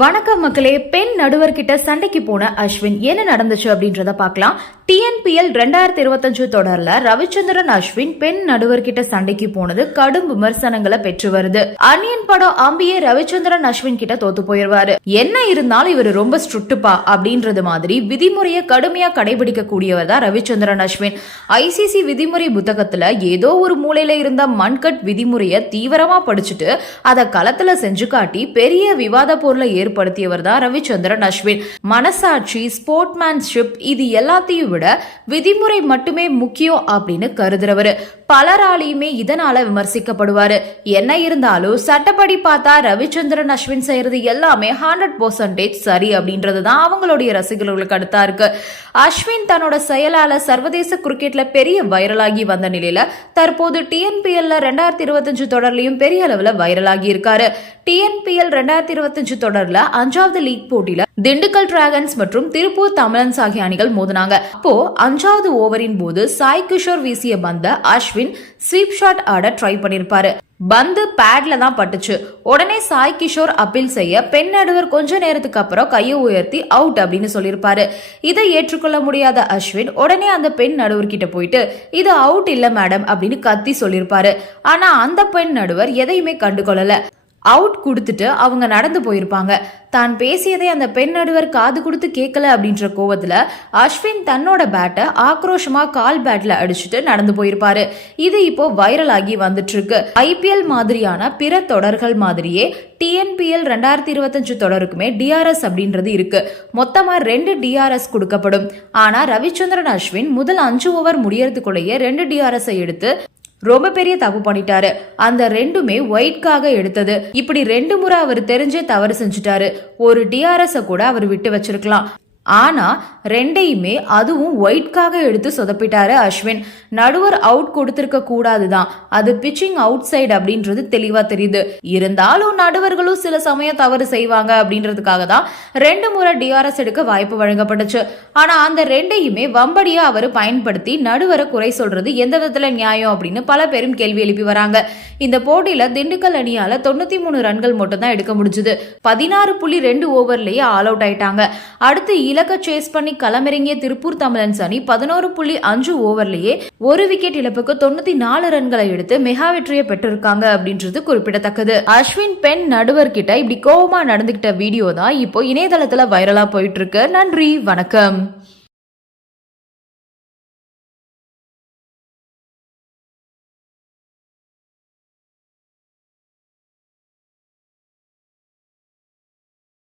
வணக்கம் மக்களே பெண் நடுவர்கிட்ட சண்டைக்கு போன அஸ்வின் என்ன நடந்துச்சு அப்படின்றத பார்க்கலாம். டிஎன்பிஎல் ரெண்டாயிரத்தி இருபத்தஞ்சு தொடர்ல ரவிச்சந்திரன் அஸ்வின் பெண் நடுவர்கிட்ட சண்டைக்கு போனது கடும் விமர்சனங்களை பெற்று வருது. அன்னியன் படம் அம்பியே ரவிச்சந்திரன் அஸ்வின் கிட்ட தோத்து போயிருவாரு என்ன இருந்தாலும் இவர் ரொம்ப ஸ்ட்ரிக்ட்டுப்பா அப்படின்றது மாதிரி விதிமுறையை கடுமையா கடைபிடிக்க கூடியவர் தான் ரவிச்சந்திரன் அஸ்வின். ஐசிசி விதிமுறை புத்தகத்துல ஏதோ ஒரு மூலையில இருந்த மண்கட் விதிமுறையை தீவிரமா படிச்சுட்டு அதை களத்துல செஞ்சு காட்டி பெரிய விவாத பொருளை ஏற்படுத்தியவர் தான் ரவிச்சந்திரன் அஸ்வின். மனசாட்சி ஸ்போர்ட்மேன்ஷிப் இது எல்லாத்தையும் விட விதிமுறை மட்டுமே முக்கியம் அப்படின்னு கருதுறவரு. பலராலையுமே இதனால விமர்சிக்கப்படுவாரு. என்ன இருந்தாலும் சட்டப்படி பார்த்தா ரவிச்சந்திரன் அஸ்வின் செய்யறது எல்லாமே ஹண்ட்ரட் பர்சன்டேஜ் சரி அப்படின்றது தான் அவங்களுடைய ரசிகர்களுக்கு அடுத்தா இருக்கு. அஸ்வின் தன்னோட செயலால சர்வதேச கிரிக்கெட்ல பெரிய வைரலாகி வந்த நிலையில தற்போது டிஎன்பிஎல்ல ரெண்டாயிரத்தி இருபத்தஞ்சு தொடர்லயும் பெரிய அளவுல வைரலாகி இருக்காரு. டிஎன்பிஎல் ரெண்டாயிரத்தி இருபத்தஞ்சு தொடர்ல அஞ்சாவது லீக் போட்டியில திண்டுக்கல் டிராகன்ஸ் மற்றும் திருப்பூர் தமிழன்ஸ் ஆகிய அணிகள் மோதினாங்க. அப்போ அஞ்சாவது ஓவரின் போது சாய் கிஷோர் வீசிய பந்த அஸ்வின் ஸ்வீப் ஷாட் ஆட ட்ரை பண்ணிருப்பாரு. பந்து பேட்ல தான் பட்டுச்சு. உடனே சாய் கிஷோர் அப்பீல் செய்ய பெண் நடுவர் கொஞ்ச நேரத்துக்கு அப்புறம் கையை உயர்த்தி அவுட் அப்படின்னு சொல்லியிருப்பாரு இதை ஏற்றுக்கொள்ள முடியாத அஸ்வின் உடனே அந்த பெண் நடுவர் கிட்ட போயிட்டு இது அவுட் இல்ல மேடம் அப்படின்னு கத்தி சொல்லியிருப்பாரு ஆனா அந்த பெண் நடுவர் எதையுமே கண்டுகொள்ளல. அவுட் கொடுத்துட்டு அவங்க நடந்து போயிருப்பாங்க. தான் பேசியதை அந்த பெண் நடுவர் காது கொடுத்து கேட்கல அப்படின்ற கோவத்துல அஸ்வின் தன்னோட பேட்டை ஆக்ரோஷமா கால் பேட்ல அடிச்சுட்டு நடந்து போயிருப்பாரு. இது இப்போ வைரல் ஆகி வந்துட்டு இருக்கு ஐபிஎல் மாதிரியான பிற தொடர்கள் மாதிரியே டிஎன்பிஎல் ரெண்டாயிரத்தி இருபத்தஞ்சு தொடருக்குமே டிஆர்எஸ் அப்படின்றது இருக்கு. மொத்தமா ரெண்டு டிஆர்எஸ் கொடுக்கப்படும். ஆனா ரவிச்சந்திரன் அஸ்வின் முதல் அஞ்சு ஓவர் முடியறதுக்குள்ளேயே ரெண்டு டிஆர்எஸ் எடுத்து ரொம்ப பெரிய தப்பு பண்ணிட்டாரு. அந்த ரெண்டுமே ஒயிட்காக எடுத்தது. இப்படி ரெண்டு முறை அவர் தெரிஞ்சே தவறு செஞ்சுட்டாரு. ஒரு டிஆர்எஸ் கூட அவர் விட்டு வச்சிருக்கலாம். ஆனா ரெண்டையுமே அதுவும் ஒயிட்காக எடுத்து சொதப்பிட்டாரு அஸ்வின். நடுவர் அவுட் கொடுத்திருக்க கூடாதுதான். அது பிச்சிங் அவுட் சைடு அப்படின்றது தெளிவா தெரியுது. இருந்தாலும் நடுவர்களும் சில சமயம் தவறு செய்வாங்க அப்படின்றதுக்காக தான் ரெண்டு முறை டிஆர்எஸ் எடுக்க வாய்ப்பு வழங்கப்பட்டுச்சு. ஆனா அந்த ரெண்டையுமே வம்படியா அவர் பயன்படுத்தி நடுவரை குறை சொல்றது எந்த விதத்துல நியாயம் அப்படின்னு பல பேரும் கேள்வி எழுப்பி வராங்க. இந்த போட்டியில திண்டுக்கல் அணியால தொண்ணூத்தி மூணு ரன்கள் மட்டும் தான் எடுக்க முடிஞ்சது. பதினாறு புள்ளி ரெண்டு ஓவர்லயே ஆல் அவுட் ஆயிட்டாங்க. அடுத்து இலக்க சேஸ் பண்ணி களமிறங்கிய திருப்பூர் தமிழன்ஸ் அணி பதினோரு புள்ளி அஞ்சு ஓவர்லயே ஒரு விக்கெட் இழப்புக்கு தொண்ணூத்தி நாலு ரன்களை எடுத்து மெகா வெற்றியை பெற்றிருக்காங்க அப்படின்றது குறிப்பிடத்தக்கது. அஸ்வின் பெண் நடுவர் கிட்ட இப்படி கோவமா நடந்துகிட்ட வீடியோ தான் இப்போ இணையதளத்துல வைரலா போயிட்டு இருக்கு. நன்றி வணக்கம்.